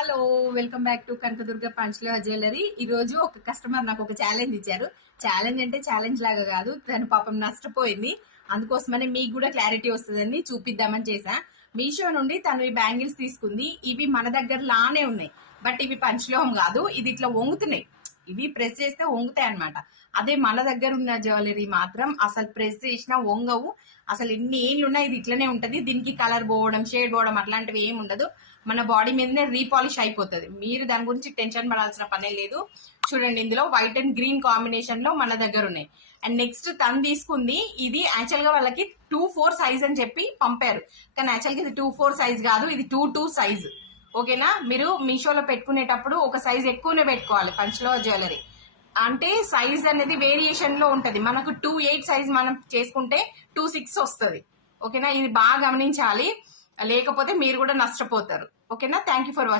Hello, welcome back to Kanakadurga Panchaleva jewellery. ఈ రోజు ఒక కస్టమర్ నాకు ఒక ఛాలెంజ్ ఇచ్చారు. ఛాలెంజ్ అంటే ఛాలెంజ్ లాగా కాదు, తను పాపం నష్టపోయింది. అందుకోసమని మీకు కూడా క్లారిటీ వస్తుందని చూపిద్దామని చేసా. మీషో నుండి తను ఈ బ్యాంగిల్స్ తీసుకుంది. ఇవి మన దగ్గర లానే ఉన్నాయి, బట్ ఇవి పంచలోహం కాదు. ఇది ఇట్లా వంగుతున్నాయి. ఇవి ప్రెస్ చేస్తే వంగుతాయి అనమాట. అదే మన దగ్గర ఉన్న జ్యువెలరీ మాత్రం అసలు ప్రెస్ చేసినా వంగవు. అసలు ఎన్ని ఏళ్ళు ఉన్నా ఇది ఇట్లనే ఉంటది. దీనికి కలర్ పోవడం, షేడ్ పోవడం అట్లాంటివి ఏమి ఉండదు. మన బాడీ మీదనే రీపాలిష్ అయిపోతుంది. మీరు దాని గురించి టెన్షన్ పడాల్సిన పనే లేదు. చూడండి, ఇందులో వైట్ అండ్ గ్రీన్ కాంబినేషన్ లో మన దగ్గర ఉన్నాయి. అండ్ నెక్స్ట్ తను తీసుకుంది ఇది యాక్చువల్ గా వాళ్ళకి 2-4 సైజ్ అని చెప్పి పంపారు. కానీ యాక్చువల్ గా ఇది 2-4 సైజ్ కాదు, ఇది 2-2 సైజ్. ఓకేనా? మీరు మీషోలో పెట్టుకునేటప్పుడు ఒక సైజ్ ఎక్కువనే పెట్టుకోవాలి. పంచలో జ్యువెలరీ అంటే సైజ్ అనేది వేరియేషన్ లో ఉంటది. మనకు 2-8 సైజ్ మనం చేసుకుంటే 2-6 వస్తుంది. ఓకేనా? ఇది బాగా గమనించాలి, లేకపోతే మీరు కూడా నష్టపోతారు. ఓకేనా? Thank you for watching.